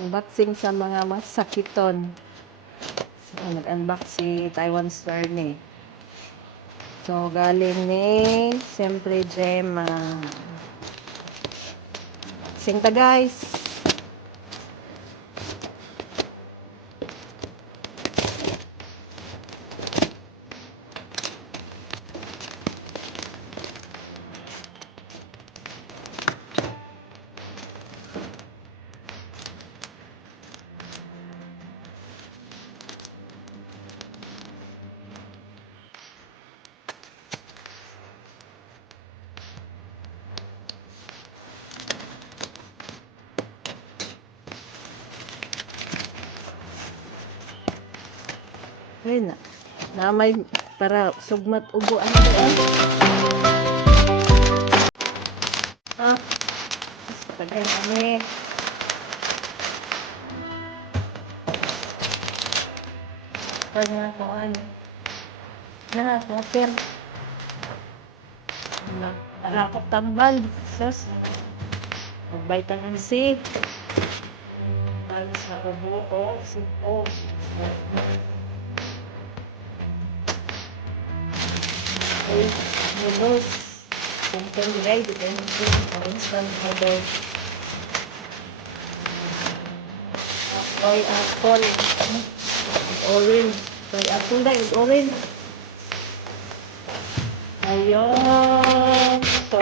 Unboxing sa mga masakiton. So, nag-unbox si Taiwan Star ni. So, galing ni siyempre Gemma. Singta guys. Ayun na may para sugmat ubo ano doon. Tagay kami. Kanya ko ano. Water. Rakot tambal. Sus. Vitamin C. Bago sa ubo o supo. Noodles. Simple gulay. Depende sa instant noodles. May apple. Orange. May apple na yung orange. Ayun. So,